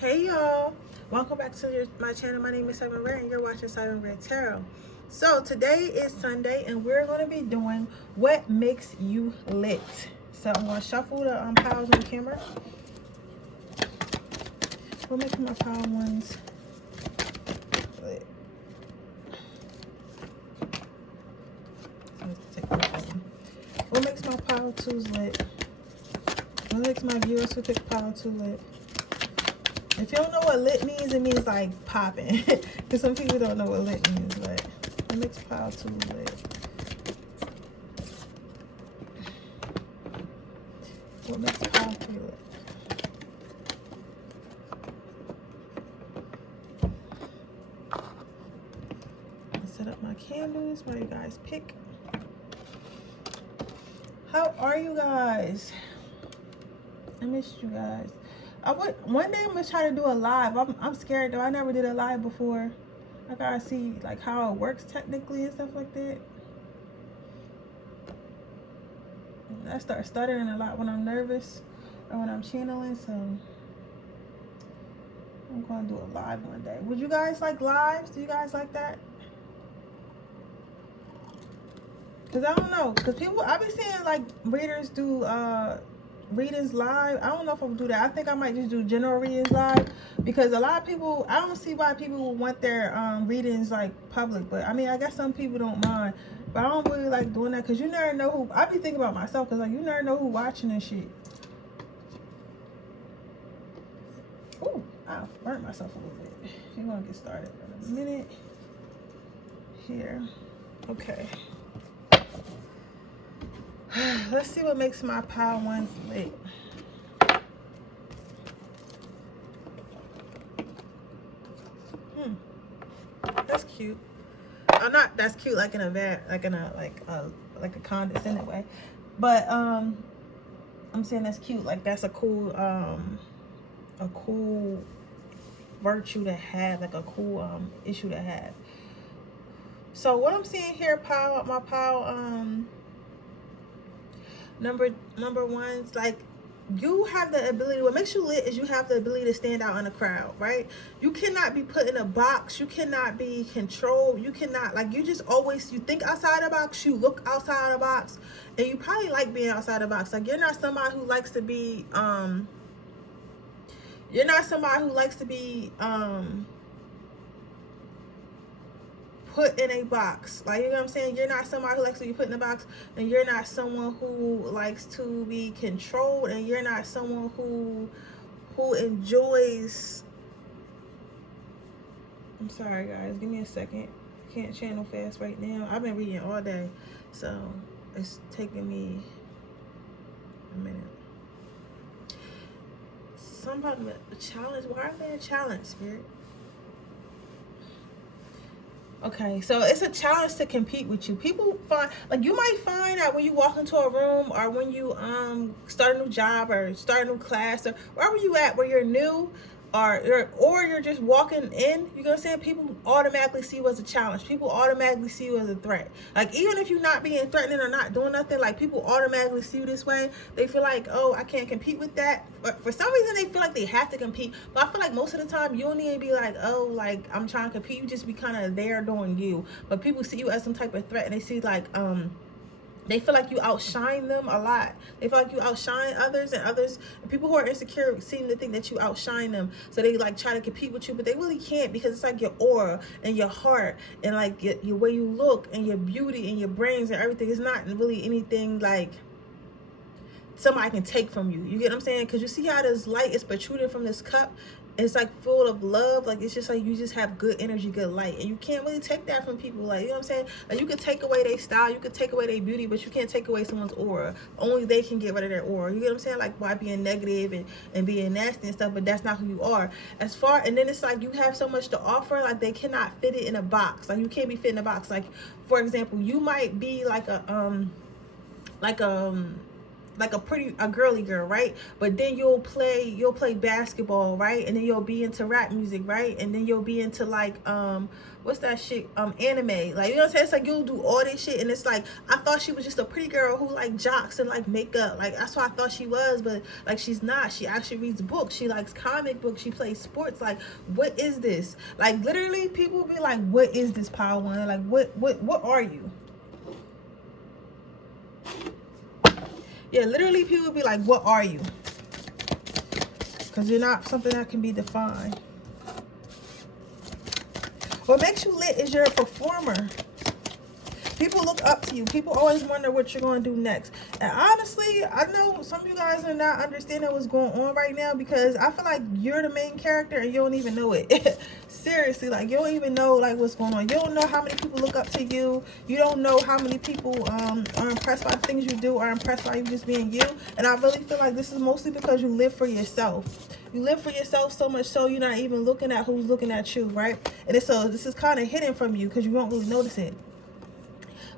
Hey y'all, welcome back to my channel. My name is Siren Redd and you're watching Siren Redd Tarot. So today is Sunday and we're going to be doing what makes you lit. So I'm going to shuffle the piles on the camera. What makes my pile ones lit? What makes my pile twos lit? What makes my viewers who pick pile two lit? If you don't know what lit means, it means like popping. Because some people don't know what lit means, but it makes pile two lit. What makes pile three lit? I'll set up my candles while you guys pick. How are you guys? I missed you guys. One day I'm gonna try to do a live. I'm scared though. I never did a live before. I gotta see like how it works technically and stuff like that. I start stuttering a lot when I'm nervous or when I'm channeling, so I'm gonna do a live one day. Would you guys like lives? Do you guys like that? Cause I don't know. Cause people, I be seeing like readers do readings live. I don't know if I'm gonna do that. I think I might just do general readings live because a lot of people, I don't see why people would want their readings like public, but I mean I guess some people don't mind, but I don't really like doing that because you never know who, I be thinking about myself because like you never know who watching this shit. Ooh, I burnt myself a little bit. We're gonna get started in a minute here. Okay. Let's see what makes my pile ones lit. That's cute. Not that's cute like in a like in a like a condescending way, but I'm saying that's cute. Like that's a cool virtue to have, like a cool issue to have. So what I'm seeing here, my pile number one's like you have the ability, what makes you lit is you have the ability to stand out in a crowd, right? You cannot be put in a box, you cannot be controlled, you cannot, like, you just always, you think outside the box, you look outside the box, and you probably like being outside the box. Like, you're not somebody who likes to be put in a box. Like, you know what I'm saying? You're not somebody who likes to be put in a box, and you're not someone who likes to be controlled, and you're not someone who enjoys, I'm sorry guys, give me a second. I can't channel fast right now. I've been reading all day, so it's taking me a minute. Somebody, a challenge. Why are they a challenge, Spirit? Okay, so it's a challenge to compete with you. People find, like, you might find that when you walk into a room or when you start a new job or start a new class or wherever you at where you're new or you're just walking in, you know what I'm saying? People automatically see you as a challenge. People automatically see you as a threat. Like, even if you're not being threatening or not doing nothing, like, people automatically see you this way. They feel like, oh, I can't compete with that. But for some reason, they feel like they have to compete. But I feel like most of the time, you don't even be like, oh, like, I'm trying to compete. You just be kind of there doing you. But people see you as some type of threat, and they see, like, they feel like you outshine them a lot. They feel like you outshine others, and people who are insecure seem to think that you outshine them. So they like try to compete with you, but they really can't, because it's like your aura and your heart and like your way you look and your beauty and your brains and everything. It's not really anything like somebody can take from you. You get what I'm saying? Because you see how this light is protruding from this cup. It's like full of love. Like, it's just like you just have good energy, good light, and you can't really take that from people. Like, you know what I'm saying? Like, you could take away their style, you could take away their beauty, but you can't take away someone's aura. Only they can get rid of their aura. You get what I'm saying? Like, by being negative and being nasty and stuff, but that's not who you are. And then it's like you have so much to offer, like they cannot fit it in a box. Like, you can't be fit in a box. Like, for example, you might be like a like a girly girl, right? But then you'll play basketball, right? And then you'll be into rap music, right? And then you'll be into like what's that shit, anime, like, you know what I'm saying? It's like you'll do all this shit, and it's like, I thought she was just a pretty girl who like jocks and like makeup, like that's what I thought she was, but like she's not. She actually reads books, she likes comic books, she plays sports. Like, what is this? Like, literally people be like, what is this, Power One? Like, what are you? Yeah, literally people be like, what are you? Because you're not something that can be defined. What makes you lit is you're a performer. People look up to you. People always wonder what you're going to do next. And honestly, I know some of you guys are not understanding what's going on right now, because I feel like you're the main character and you don't even know it. Seriously, like, you don't even know like what's going on. You don't know how many people look up to you. You don't know how many people are impressed by the things you do, are impressed by you just being you. And I really feel like this is mostly because you live for yourself. You live for yourself so much so you're not even looking at who's looking at you, right? And it's so this is kind of hidden from you because you don't really notice it.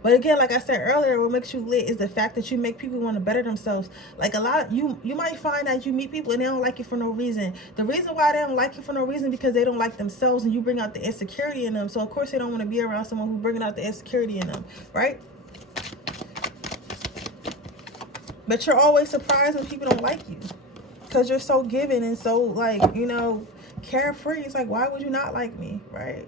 But again, like I said earlier, what makes you lit is the fact that you make people want to better themselves. Like, a lot of you might find that you meet people and they don't like you for no reason. The reason why they don't like you for no reason because they don't like themselves, and you bring out the insecurity in them. So of course they don't want to be around someone who's bringing out the insecurity in them, right? But you're always surprised when people don't like you, because you're so giving and so, like, you know, carefree. It's like, why would you not like me, right?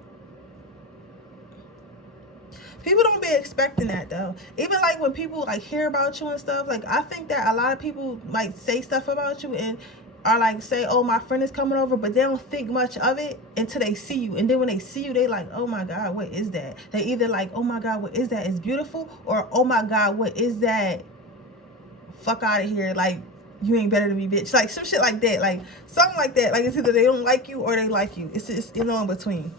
People don't be expecting that though. Even like when people like hear about you and stuff, like, I think that a lot of people might say stuff about you and are like, say, oh, my friend is coming over, but they don't think much of it until they see you. And then when they see you, they like, oh my God, what is that? They either like, oh my God, what is that? It's beautiful, or oh my God, what is that? Fuck out of here. Like, you ain't better than me, bitch. Like some shit like that. Like something like that. Like, it's either they don't like you or they like you. It's just, you know, in between.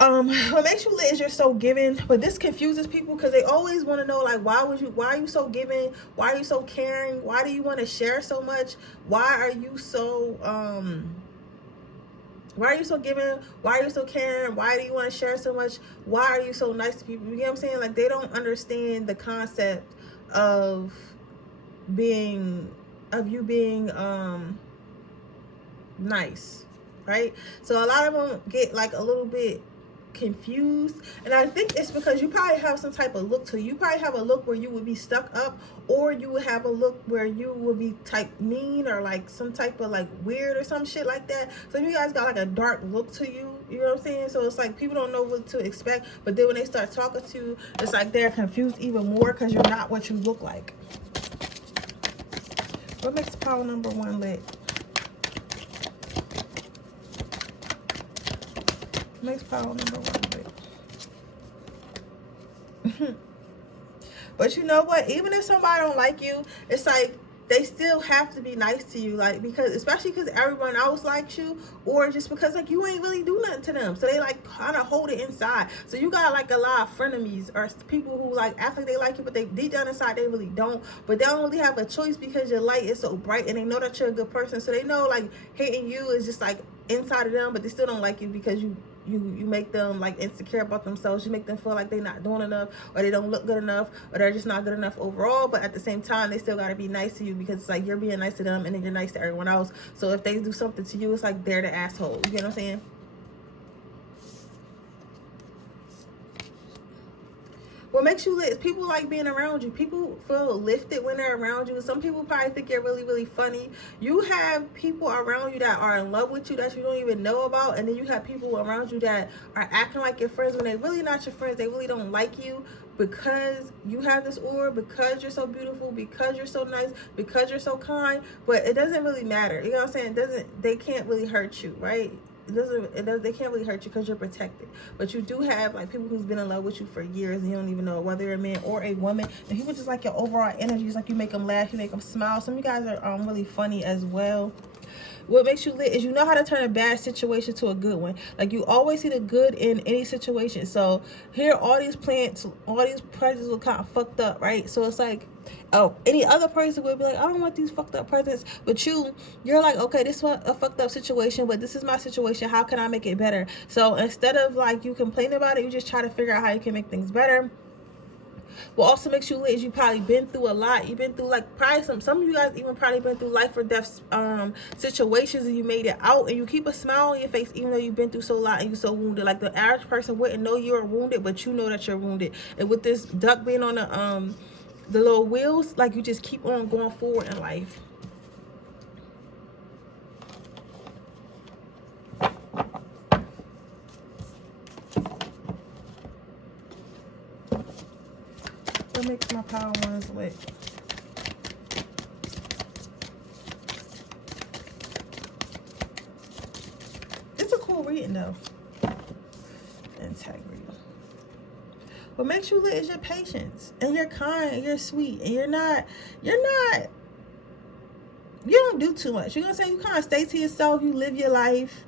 What makes you lit is you're so giving, but this confuses people because they always want to know, like, why are you so giving? Why are you so caring? Why do you want to share so much? Why are you so giving? Why are you so caring? Why do you want to share so much? Why are you so nice to people? You know what I'm saying? Like, they don't understand the concept of you being nice, right? So a lot of them get like a little bit confused, and I think it's because you probably have some type of look to you. You probably have a look where you would be stuck up, or you would have a look where you would be type mean, or like some type of like weird or some shit like that. So you guys got like a dark look to you, you know what I'm saying? So it's like people don't know what to expect, but then when they start talking to you, it's like they're confused even more because you're not what you look like. What makes power number one lit? Makes power number one lit. But you know what? Even if somebody don't like you, it's like they still have to be nice to you, like, because especially because everyone else likes you, or just because like you ain't really do nothing to them, so they like kind of hold it inside. So you got like a lot of frenemies, or people who like act like they like you, but they deep down inside they really don't. But they don't really have a choice because your light is so bright, and they know that you're a good person, so they know like hating you is just like inside of them, but they still don't like you because you make them like insecure about themselves. You make them feel like they're not doing enough, or they don't look good enough, or they're just not good enough overall. But at the same time, they still got to be nice to you because it's like you're being nice to them, and then you're nice to everyone else. So if they do something to you, it's like they're the asshole. You get what I'm saying? What makes you lit is people like being around you. People feel lifted when they're around you. Some people probably think you're really, really funny. You have people around you that are in love with you that you don't even know about. And then you have people around you that are acting like your friends when they're really not your friends. They really don't like you because you have this aura, because you're so beautiful, because you're so nice, because you're so kind. But it doesn't really matter. You know what I'm saying? They can't really hurt you, right? They can't really hurt you because you're protected. But you do have like people who's been in love with you for years, and you don't even know whether you're a man or a woman. And people just like your overall energy. It's like you make them laugh, you make them smile. Some of you guys are really funny as well. What makes you lit is you know how to turn a bad situation to a good one. Like, you always see the good in any situation. So here, all these plants, all these presents look kind of fucked up, right? So it's like, oh, any other person would be like, I don't want these fucked up presents. But you're like, okay, this is a fucked up situation, but this is my situation. How can I make it better? So instead of like you complaining about it, you just try to figure out how you can make things better. What also makes you lit is you probably been through a lot. You've been through like probably some of you guys even probably been through life or death situations, and you made it out, and you keep a smile on your face even though you've been through so a lot and you're so wounded. Like the average person wouldn't know you're wounded, but you know that you're wounded. And with this duck being on the little wheels, like you just keep on going forward in life. What makes my power ones lit? It's a cool reading though. Integrity. What makes you lit is your patience, and you're kind, and you're sweet, and you don't do too much. You know what I'm saying? You kind of stay to yourself. You live your life.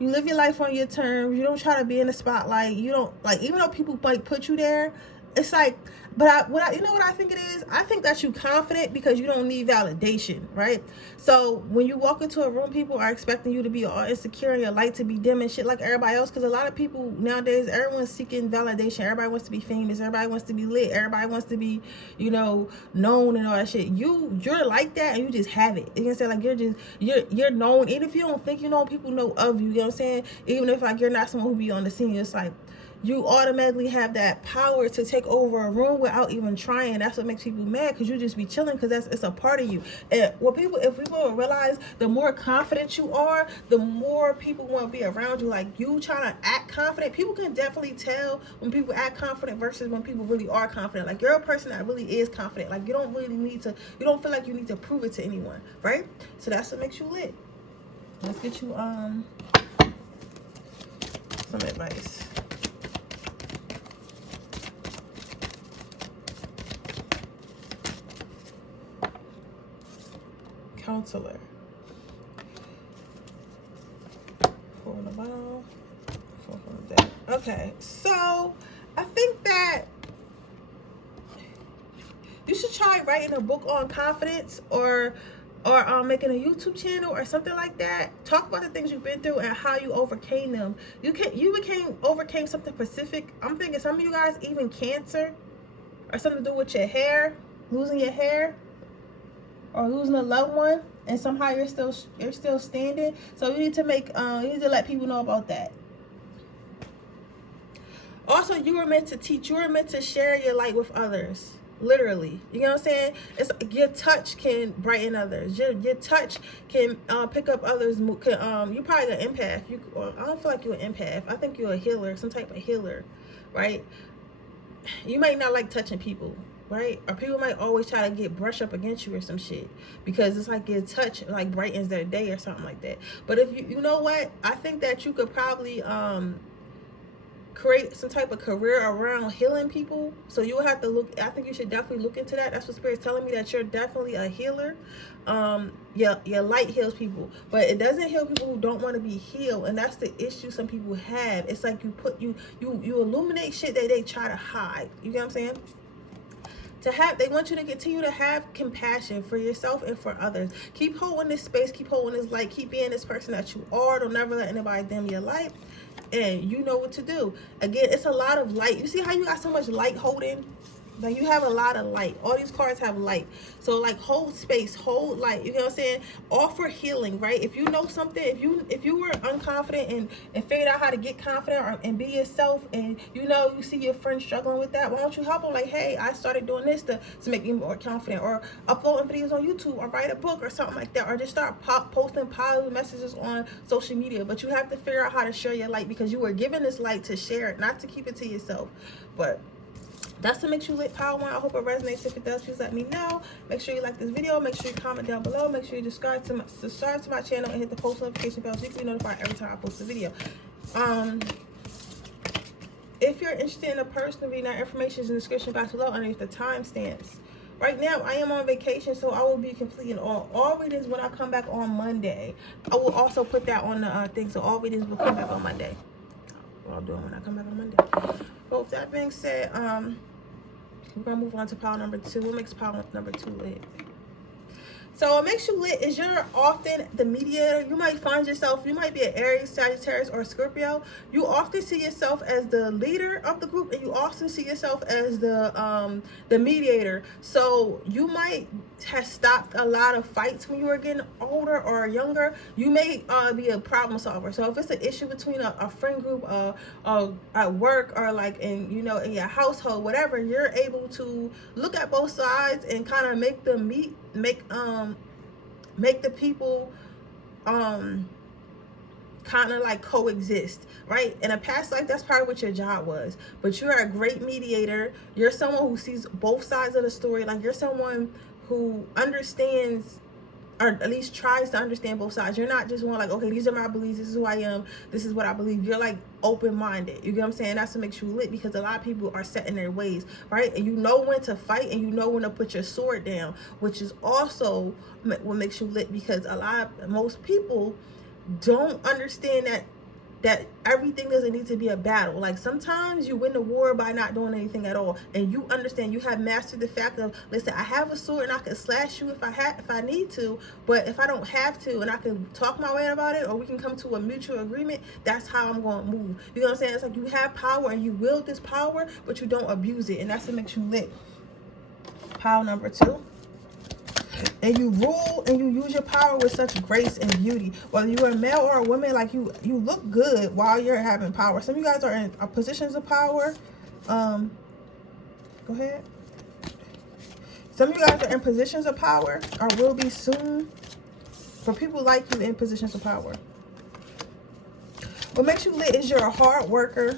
You live your life on your terms. You don't try to be in the spotlight. You don't, like, even though people like put you there, it's like, but you know what I think it is? I think that you're confident because you don't need validation, right? So when you walk into a room, people are expecting you to be all insecure and your light to be dim and shit like everybody else. Because a lot of people nowadays, everyone's seeking validation. Everybody wants to be famous. Everybody wants to be lit. Everybody wants to be, you know, known and all that shit. You're like that, and you just have it. You know what I'm saying? Like you're known. Even if you don't think you know, people know of you. You know what I'm saying? Even if like you're not someone who be on the scene, it's like, you automatically have that power to take over a room without even trying. That's what makes people mad, because you just be chilling, because it's a part of you. And if we will realize, the more confident you are, the more people want to be around you. Like, you trying to act confident, people can definitely tell when people act confident versus when people really are confident. Like, you're a person that really is confident. Like, you don't feel like you need to prove it to anyone, right? So that's what makes you lit. Let's get you some advice. Counselor. Four in the bottom, four from the deck. Okay, so I think that you should try writing a book on confidence, or making a YouTube channel or something like that. Talk about the things you've been through and how you overcame them. You overcame something specific. I'm thinking some of you guys, even cancer or something to do with your hair, losing your hair, or losing a loved one, and somehow you're still standing. So you need to let people know about that. Also, you were meant to teach. You were meant to share your light with others. Literally, you know what I'm saying? It's your touch can brighten others. Your touch can pick up others. You probably an empath. I don't feel like you're an empath. I think you're a healer, some type of healer, right? You might not like touching people, right? Or people might always try to brush up against you or some shit, because it's like your touch like brightens their day or something like that. But if you know what, I think that you could probably create some type of career around healing people. So you'll have to I think you should definitely look into that. That's what Spirit's telling me, that you're definitely a healer. Your light heals people, but it doesn't heal people who don't want to be healed. And that's the issue some people have. It's like you illuminate shit that they try to hide. You get what I'm saying? They want you to continue to have compassion for yourself and for others. Keep holding this space, keep holding this light, keep being this person that you are. Don't never let anybody dim your light, and you know what to do. Again, it's a lot of light. You see how you got so much light holding? Like, you have a lot of light. All these cards have light. So like, hold space, hold light. You know what I'm saying? Offer healing, right? If you know something, if you were unconfident and figured out how to get confident and be yourself, and you see your friend struggling with that, why don't you help them? Like, hey, I started doing this to make me more confident, or uploading videos on YouTube, or write a book or something like that, or just start posting positive messages on social media. But you have to figure out how to share your light, because you were given this light to share it, not to keep it to yourself. But that's what makes you lit, Power One. I hope it resonates. If it does, please let me know. Make sure you like this video. Make sure you comment down below. Make sure you subscribe to my channel and hit the post notification bell so you can be notified every time I post a video. If you're interested in a personal reading, our information is in the description box below underneath the timestamps. Right now, I am on vacation, so I will be completing all readings when I come back on Monday. I will also put that on the thing, so all readings will come back on Monday. What I'll do when I come back on Monday. But with that being said, we're gonna move on to pile number 2. What makes pile number 2 lit? So what makes you lit is you're often the mediator. You might find yourself, you might be an Aries, Sagittarius, or Scorpio. You often see yourself as the leader of the group, and you often see yourself as the mediator. So you might have stopped a lot of fights when you were getting older or younger. You may be a problem solver. So if it's an issue between a friend group, at work, or like in in your household, whatever, you're able to look at both sides and kind of make them make the people kind of like coexist, right? In a past life, that's probably what your job was, but you're a great mediator. You're someone who sees both sides of the story. Like, you're someone who understands, or at least tries to understand both sides. You're not just one like, okay, these are my beliefs, this is who I am, this is what I believe. You're like open-minded. You get what I'm saying? That's what makes you lit, because a lot of people are set in their ways, right? And you know when to fight, and you know when to put your sword down, which is also what makes you lit, because most people don't understand that everything doesn't need to be a battle. Like, sometimes you win the war by not doing anything at all, and you understand, you have mastered the fact of, listen, I have a sword and I can slash you if I need to, but if I don't have to, and I can talk my way about it, or we can come to a mutual agreement, that's how I'm going to move. You know what I'm saying? It's like, you have power and you wield this power, but you don't abuse it, and that's what makes you lit. Power number 2. And you rule and you use your power with such grace and beauty. Whether you're a male or a woman, like, you look good while you're having power. Some of you guys are in positions of power. Go ahead. Some of you guys are in positions of power, or will be soon, for people like you in positions of power. What makes you lit is you're a hard worker.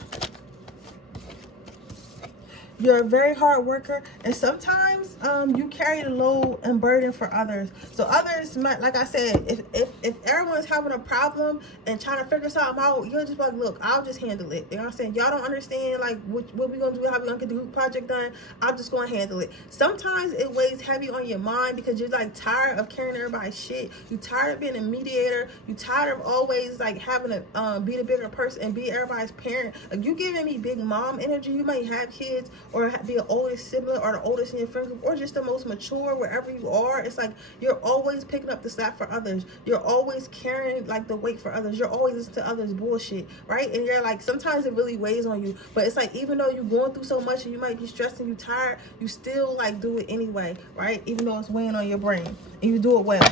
You're a very hard worker, and sometimes you carry the load and burden for others. So others might, like I said, if everyone's having a problem and trying to figure something out, you're just like, look, I'll just handle it. You know what I'm saying? Y'all don't understand, like, what we gonna do, how we gonna get the group project done. I'm just gonna handle it. Sometimes it weighs heavy on your mind, because you're like tired of carrying everybody's shit. You're tired of being a mediator. You're tired of always like having to be the bigger person and be everybody's parent. Like, you giving me big mom energy. You might have kids, or be an oldest sibling, or the oldest in your friend group, or just the most mature wherever you are. It's like, you're always picking up the slack for others. You're always carrying like the weight for others. You're always listening to others' bullshit, right? And you're like, sometimes it really weighs on you, but it's like, even though you're going through so much and you might be stressed and you tired, you still like do it anyway, right? Even though it's weighing on your brain, and you do it well.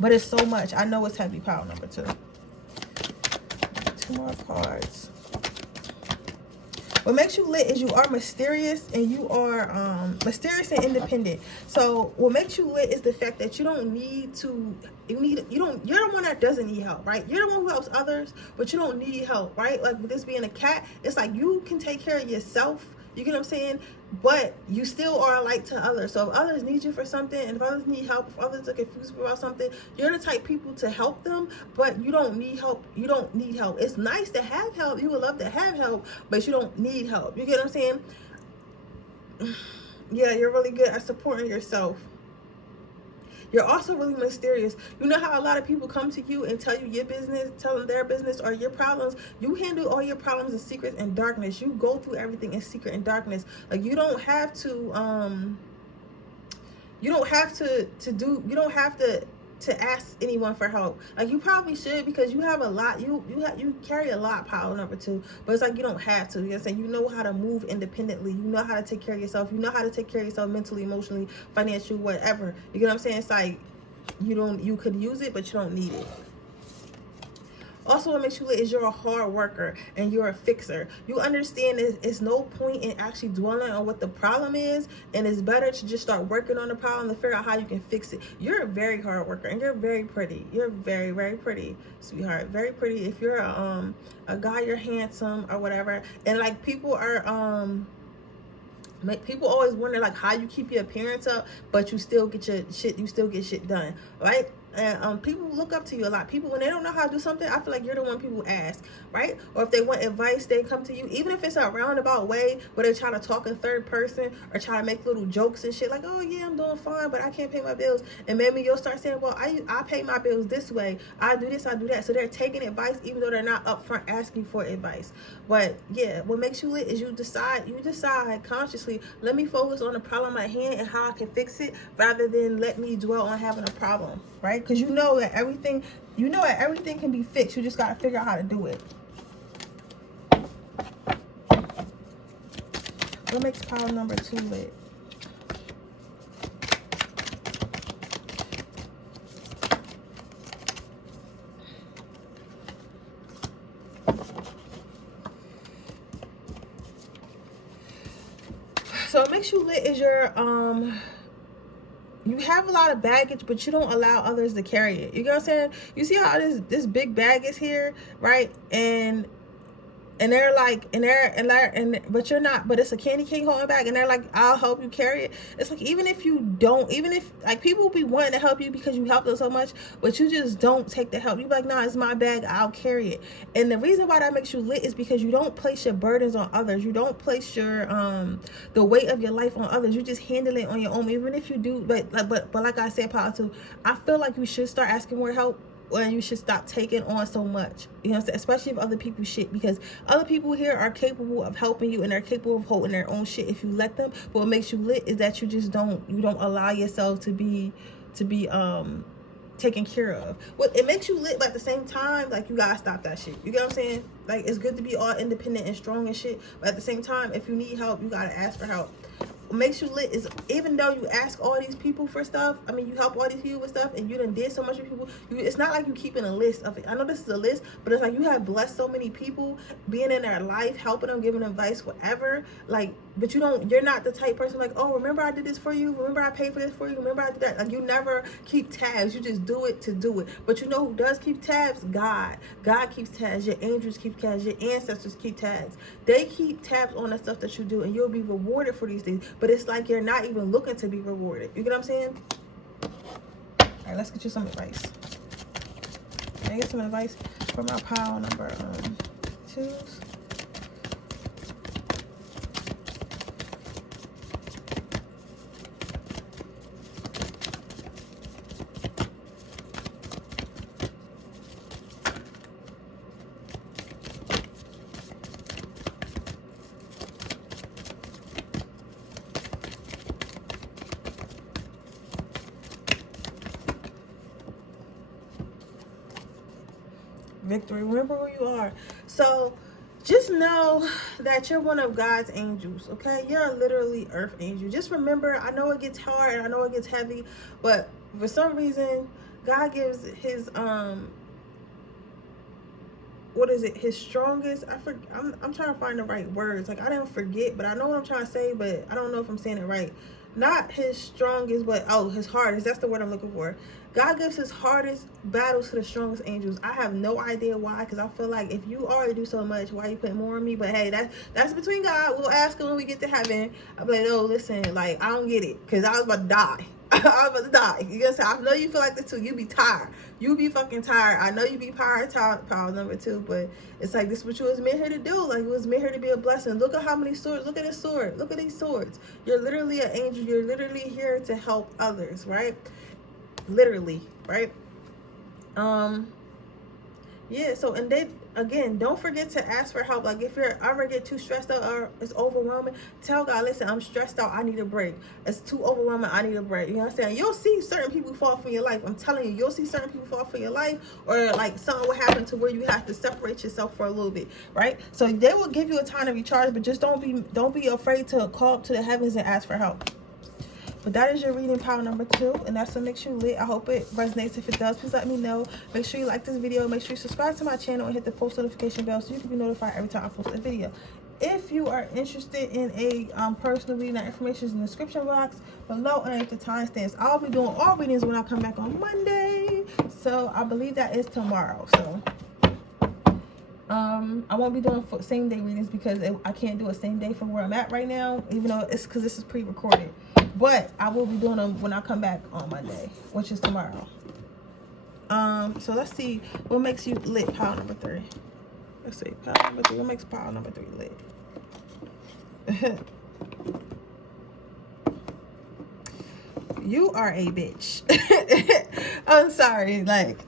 But it's so much. I know it's heavy. Power number 2. 2 more cards. What makes you lit is you are mysterious, and you are mysterious and independent. So what makes you lit is the fact that you don't need to, you're the one that doesn't need help, right? You're the one who helps others, but you don't need help, right? Like, with this being a cat, it's like, you can take care of yourself. You get what I'm saying? But you still are a light to others. So if others need you for something, and if others need help, if others are confused about something, you're the type of people to help them, but you don't need help. You don't need help. It's nice to have help. You would love to have help, but you don't need help. You get what I'm saying? Yeah, you're really good at supporting yourself. You're also really mysterious. You know how a lot of people come to you and tell you your business, tell them their business or your problems? You handle all your problems in secret and darkness. You go through everything in secret and darkness. Like, you don't have to ask anyone for help. Like, you probably should, because you have a lot, you carry a lot. Power number 2, but it's like, you don't have to. You know what I'm saying? You know how to move independently. You know how to take care of yourself. You know how to take care of yourself mentally, emotionally, financially, whatever. You get what I'm saying? It's like, you could use it, but you don't need it. Also, what makes you lit is you're a hard worker and you're a fixer. You understand it's no point in actually dwelling on what the problem is, and it's better to just start working on the problem to figure out how you can fix it. You're a very hard worker, and you're very pretty. You're very, very pretty, sweetheart. Very pretty. If you're a guy, you're handsome or whatever. And like, people always wonder like how you keep your appearance up, but you still get shit done, right? And people look up to you a lot. People, when they don't know how to do something, I feel like you're the one people ask, right? Or if they want advice, they come to you. Even if it's a roundabout way where they try to talk in third person or try to make little jokes and shit like, oh yeah, I'm doing fine, but I can't pay my bills. And maybe you'll start saying, well, I pay my bills this way. I do this, I do that. So they're taking advice even though they're not upfront asking for advice. But yeah, what makes you lit is you decide consciously, let me focus on the problem at hand and how I can fix it rather than let me dwell on having a problem, right? Because you know that everything can be fixed. You just got to figure out how to do it. What makes pile number 2 lit? So it makes you lit is your you have a lot of baggage, but you don't allow others to carry it. You know what I'm saying? You see how this big bag is here, right? And they're like, but you're not, but it's a candy cane holding back, and they're like, I'll help you carry it. It's like, even if like, people will be wanting to help you because you help them so much, but you just don't take the help. You be like, nah, it's my bag, I'll carry it. And the reason why that makes you lit is because you don't place your burdens on others. You don't place your the weight of your life on others. You just handle it on your own. Even if you do, but like I said, Paul, too, I feel like you should start asking more help. And you should stop taking on so much, you know, especially if other people shit, because other people here are capable of helping you and they're capable of holding their own shit if you let them. But what makes you lit is that you just don't allow yourself to be taken care of. Well, it makes you lit, but at the same time, like, you gotta stop that shit. You get what I'm saying? Like, it's good to be all independent and strong and shit, but at the same time, if you need help, you gotta ask for help. What makes you lit is, even though you ask all these people for stuff, I mean, you help all these people with stuff, and you done did so much with people, it's not like you keeping a list of it. I know this is a list, but it's like you have blessed so many people, being in their life, helping them, giving them advice, whatever, like, but you're not the type person like, oh, remember I did this for you, remember I paid for this for you, remember I did that. Like, you never keep tabs. You just do it to do it. But you know who does keep tabs? God keeps tabs. Your angels keep tabs. Your ancestors keep tabs. They keep tabs on the stuff that you do, and you'll be rewarded for these things. But it's like you're not even looking to be rewarded. You get what I'm saying? All right, let's get you some advice. Can I get some advice for my pile number 2s? Victory. Remember who you are. So just know that you're one of God's angels, okay? You're literally earth angel. Just remember, I know it gets hard and I know it gets heavy, but for some reason God gives his what is it, his strongest, I'm trying to find the right words. Like, I didn't forget, but I know what I'm trying to say, but I don't know if I'm saying it right. Not his strongest, but his hardest. That's the word I'm looking for. God gives his hardest battles to the strongest angels. I have no idea why, because I feel like if you already do so much, why you putting more on me? But hey, that's between God. We'll ask him when we get to heaven. I'll be like, no, listen, like, I don't get it, because I was about to die. I was about to die. You guys, I know you feel like this too. You be tired. You be fucking tired. I know you be tired, pile number 2, but it's like, this is what you was meant here to do. Like, it was meant here to be a blessing. Look at how many swords. Look at this sword. Look at these swords. You're literally an angel. You're literally here to help others, right? Literally, right? Yeah, so, and then again, don't forget to ask for help. Like, if you're ever get too stressed out or it's overwhelming, tell God, listen, I'm stressed out, I need a break. It's too overwhelming, I need a break. You know what I'm saying? You'll see certain people fall from your life. I'm telling you, you'll see certain people fall from your life, or like something will happen to where you have to separate yourself for a little bit, right? So they will give you a time to recharge, but just don't be afraid to call up to the heavens and ask for help. But that is your reading pile number 2, and that's what makes you lit. I hope it resonates. If it does, please let me know. Make sure you like this video. Make sure you subscribe to my channel and hit the post notification bell so you can be notified every time I post a video. If you are interested in a personal reading, that information is in the description box below underneath the timestamps. I'll be doing all readings when I come back on Monday. So I believe that is tomorrow. So I won't be doing same day readings because I can't do a same day from where I'm at right now, even though it's because this is pre-recorded. But I will be doing them when I come back on Monday, which is tomorrow. So let's see what makes you lit. Pile number 3. Let's see, pile number 3. What makes pile number 3 lit? You are a bitch. I'm sorry. Like,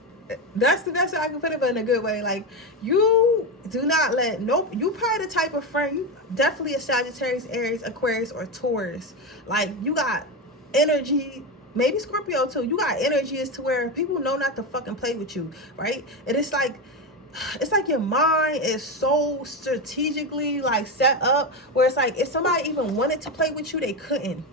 that's the best way I can put it, but in a good way. Like, you do not let you probably the type of friend, you definitely a Sagittarius, Aries, Aquarius, or Taurus. Like, you got energy, maybe Scorpio too. You got energy as to where people know not to fucking play with you, right? And it's like your mind is so strategically like set up where it's like if somebody even wanted to play with you, they couldn't.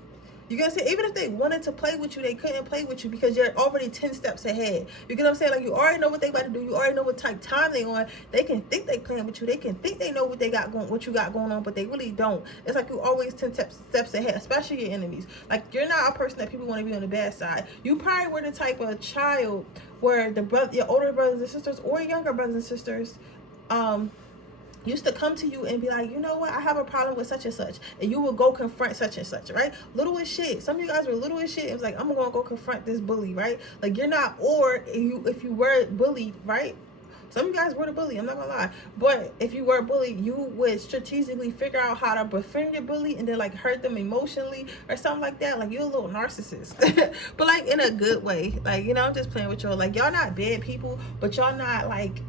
You get what I'm saying? Even if they wanted to play with you, they couldn't play with you because you're already 10 steps ahead. You get what I'm saying? Like, you already know what they about to do. You already know what type of time they on. They can think they playing with you. They can think they know what they got going, what you got going on, but they really don't. It's like you always 10 steps ahead, especially your enemies. Like, you're not a person that people want to be on the bad side. You probably were the type of child where your older brothers and sisters or younger brothers and sisters, used to come to you and be like, you know what, I have a problem with such and such, and you will go confront such and such, right? Little as shit. Some of you guys were little as shit. It was like, I'm gonna go confront this bully, right? Like, you're not, or if you were bullied, right? Some of you guys were the bully, I'm not gonna lie. But if you were bullied, you would strategically figure out how to befriend your bully and then like hurt them emotionally or something like that. Like, you're a little narcissist. But like in a good way. Like, you know, I'm just playing with y'all. Like, y'all not bad people, but y'all not like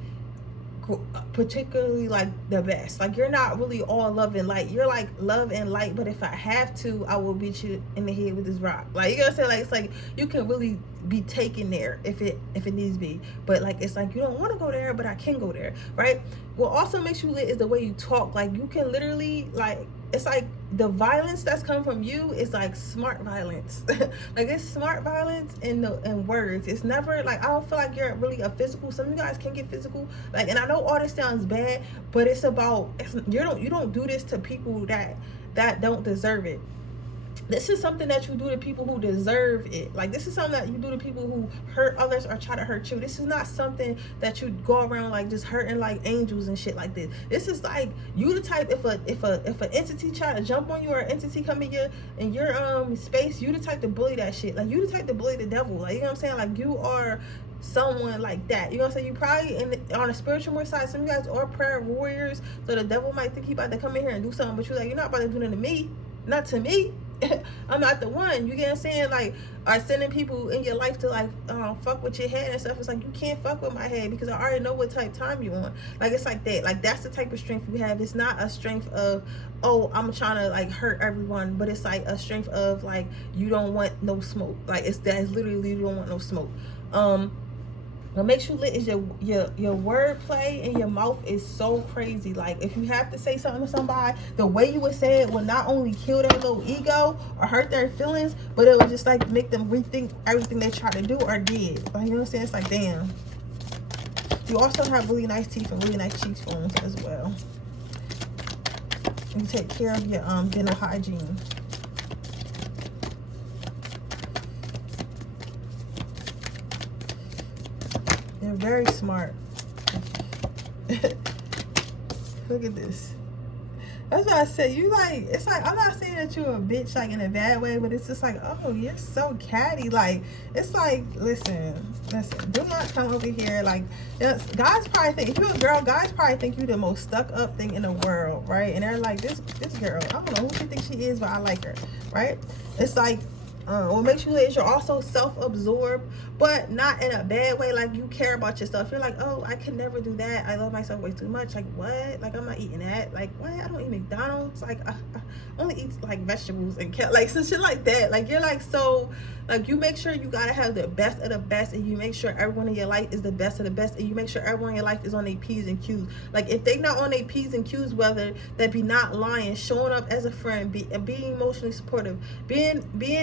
particularly like the best. Like, you're not really all love and light. You're like love and light, but if I have to, I will beat you in the head with this rock. Like, you gotta say, like, it's like you can really be taken there if it needs be, but like it's like you don't want to go there, but I can go there, right? What also makes you lit is the way you talk. Like, you can literally, like, it's like the violence that's come from you is like smart violence. Like, it's smart violence in words. It's never like, I don't feel like you're really a physical. Some of you guys can get physical, like, and I know all this sounds bad, but it's about, you don't do this to people that don't deserve it. This is something that you do to people who deserve it. Like, this is something that you do to people who hurt others or try to hurt you. This is not something that you go around like just hurting like angels and shit like this. This is like, you the type, if an entity try to jump on you or an entity come in your space, you the type to bully that shit. Like, you the type to bully the devil. Like, you know what I'm saying? Like, you are someone like that. You know what I'm saying? You probably on a spiritual more side, some of you guys are prayer warriors, so the devil might think he about to come in here and do something, but you're like, you're not about to do nothing to me. Not to me. I'm not the one. You get what I'm saying? Like, are sending people in your life to like fuck with your head and stuff. It's like, you can't fuck with my head because I already know what type of time you on. Like, it's like that. Like, that's the type of strength you have. It's not a strength of, oh, I'm trying to like hurt everyone, but it's like a strength of like, you don't want no smoke. Like, it's literally, you don't want no smoke. What makes you lit is your wordplay, and your mouth is so crazy. Like, if you have to say something to somebody, the way you would say it will not only kill their little ego or hurt their feelings, but it would just like make them rethink everything they tried to do or did. Like, you know what I'm saying? It's like, damn. You also have really nice teeth and really nice cheekbones as well. You take care of your dental hygiene. They're very smart. Look at this. That's why I said, you like, it's like, I'm not saying that you're a bitch like in a bad way, but it's just like, oh, you're so catty. Like, it's like, listen, do not come over here. Like, guys probably think, if you're a girl, guys probably think you're the most stuck up thing in the world, right? And they're like, this girl, I don't know who she thinks she is, but I like her, right? It's like, what makes you lit is you're also self-absorbed, but not in a bad way. Like, you care about yourself. You're like, oh, I can never do that. I love myself way too much. Like, what? Like, I'm not eating that. Like, what? I don't eat McDonald's. Like, I only eat like vegetables and like some shit like that. Like, you're like, so like, you make sure you gotta have the best of the best, and you make sure everyone in your life is the best of the best, and you make sure everyone in your life is on their P's and Q's. Like, if they not on their P's and Q's, whether that be not lying, showing up as a friend, being emotionally supportive, being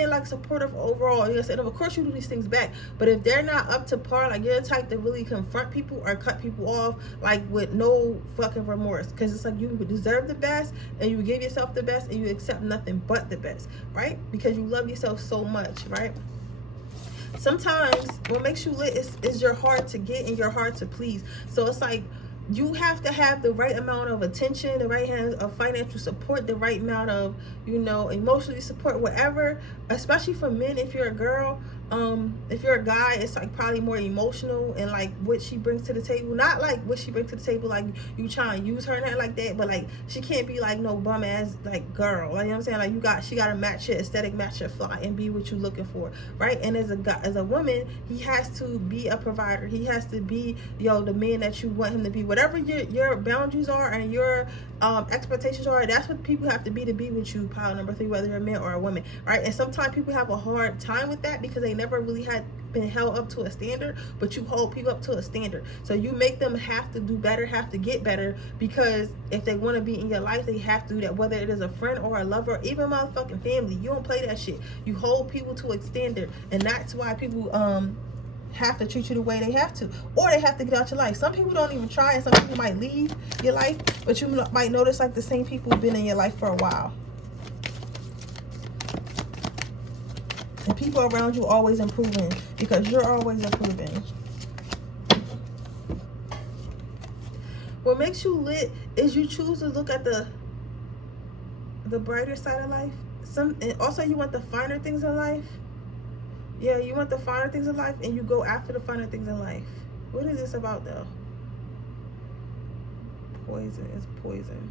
like supportive overall, you know, saying, of course you do these things back, but if they're not up to par, like, you're the type to really confront people or cut people off like with no fucking remorse, because it's like, you deserve the best, and you give yourself the best, and you accept nothing but the best, right? Because you love yourself so much, right? Sometimes what makes you lit is you're hard to get and you're hard to please. So it's like, you have to have the right amount of attention, the right amount of financial support, the right amount of, you know, emotionally support, whatever, especially for men. If you're a girl, If you're a guy, it's like probably more emotional and like what she brings to the table. Not like what she brings to the table, like you trying to use her and nothing like that, but like she can't be like no bum ass like girl. Like, you know what I'm saying? Like she gotta match your aesthetic, match your fly, and be what you looking for, right? And as a guy, as a woman, he has to be a provider. He has to be, the man that you want him to be. Whatever your boundaries are and your expectations are, that's what people have to be with you, pile number 3, whether you're a man or a woman, right? And sometimes people have a hard time with that because they never really had been held up to a standard, but you hold people up to a standard. So you make them have to do better, have to get better, because if they want to be in your life, they have to do that, whether it is a friend or a lover, even motherfucking family. You don't play that shit. You hold people to a standard, and that's why people have to treat you the way they have to, or they have to get out your life. Some people don't even try, and some people might leave your life, but you might notice like the same people have been in your life for a while. And people around you always improving because you're always improving. What makes you lit is you choose to look at the brighter side of life. And also you want the finer things in life. Yeah, you want the finer things in life, and you go after the finer things in life. What is this about, though? Poison. It's poison.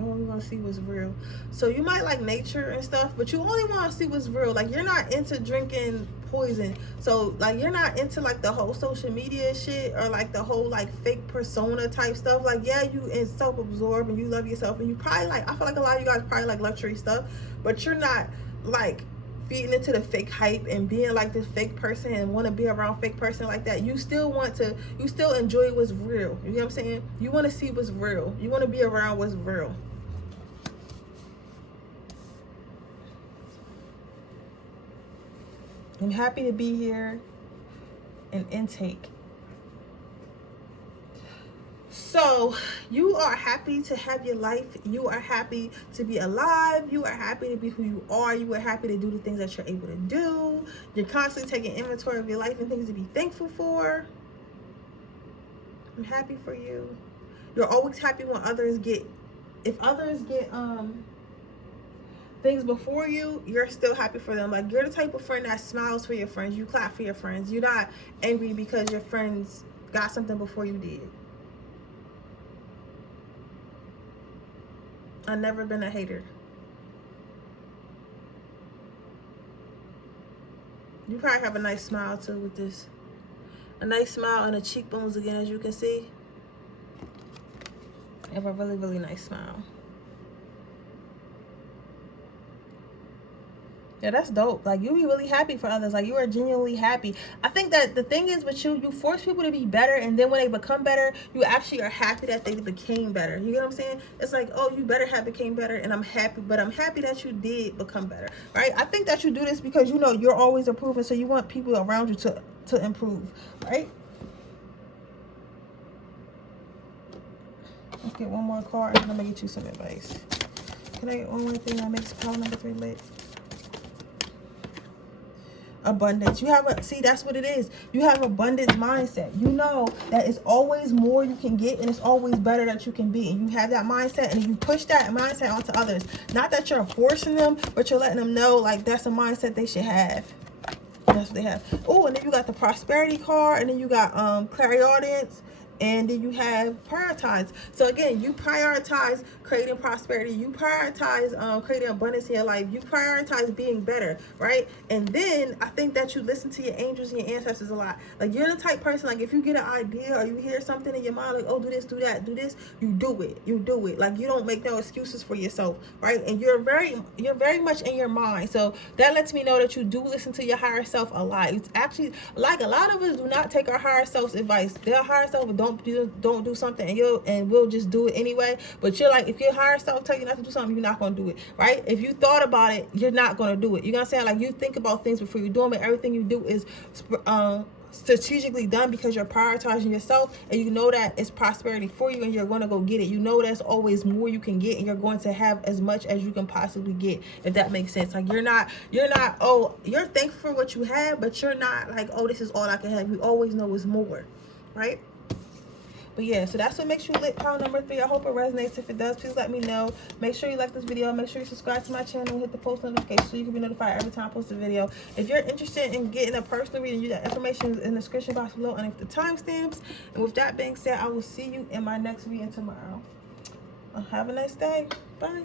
Oh, you want to see what's real. So you might like nature and stuff, but you only want to see what's real. Like, you're not into drinking poison. So, like, you're not into, like, the whole social media shit or, like, the whole, like, fake persona type stuff. Like, yeah, you is self-absorbed and you love yourself. And you probably, like, I feel like a lot of you guys probably like luxury stuff. But you're not, like, feeding into the fake hype and being like this fake person and want to be around fake person like that. You still enjoy what's real. You know what I'm saying? You want to see what's real. You want to be around what's real. I'm happy to be here. An intake. So you are happy to have your life. You are happy to be alive. You are happy to be who you are. You are happy to do the things that you're able to do. You're constantly taking inventory of your life and things to be thankful for. I'm happy for you. You're always happy when others get, if others get things before you, you're still happy for them. Like, you're the type of friend that smiles for your friends. You clap for your friends. You're not angry because your friends got something before you did. I've never been a hater. You probably have a nice smile too with this. A nice smile and the cheekbones again, as you can see. You have a really, really nice smile. Yeah, that's dope. Like, you be really happy for others. Like, you are genuinely happy. I think that the thing is with you force people to be better, and then when they become better, you actually are happy that they became better. You get what I'm saying? It's like, oh, you better have became better, and I'm happy, but I'm happy that you did become better, right? I think that you do this because you know you're always improving, so you want people around you to improve, right? Let's get one more card, and I'm gonna get you some advice. Can I get one more thing that makes pile number 3 lit? Abundance. You have see, that's what it is. You have abundance mindset. You know that it's always more you can get, and it's always better that you can be. And you have that mindset, and you push that mindset onto others. Not that you're forcing them, but you're letting them know, like, that's a mindset they should have. That's what they have. Oh, and then you got the prosperity card, and then you got clairaudience, and then you have prioritize. So again, you prioritize creating prosperity. You prioritize creating abundance in your life. You prioritize being better, right? And then I think that you listen to your angels and your ancestors a lot. Like, you're the type person, like, if you get an idea or you hear something in your mind, like, oh, do this, do that, do this, you do it. You do it. Like, you don't make no excuses for yourself, right? And you're very much in your mind. So that lets me know that you do listen to your higher self a lot. It's actually, like, a lot of us do not take our higher self's advice. Their higher self don't do something, and we'll just do it anyway. But you're like, if your higher self tell you not to do something, you're not going to do it, right? If you thought about it, you're not going to do it. You know what I'm saying? Like, you think about things before you do them, and everything you do is strategically done because you're prioritizing yourself, and you know that it's prosperity for you, and you're going to go get it. You know there's always more you can get, and you're going to have as much as you can possibly get, if that makes sense. Like, you're not oh, you're thankful for what you have, but you're not like, oh, this is all I can have. You always know it's more, right? But yeah, so that's what makes you lit pile number 3. I hope it resonates. If it does, please let me know. Make sure you like this video. Make sure you subscribe to my channel and hit the post notification so you can be notified every time I post a video. If you're interested in getting a personal reading, that information is in the description box below and the timestamps. And with that being said, I will see you in my next reading tomorrow. Have a nice day. Bye.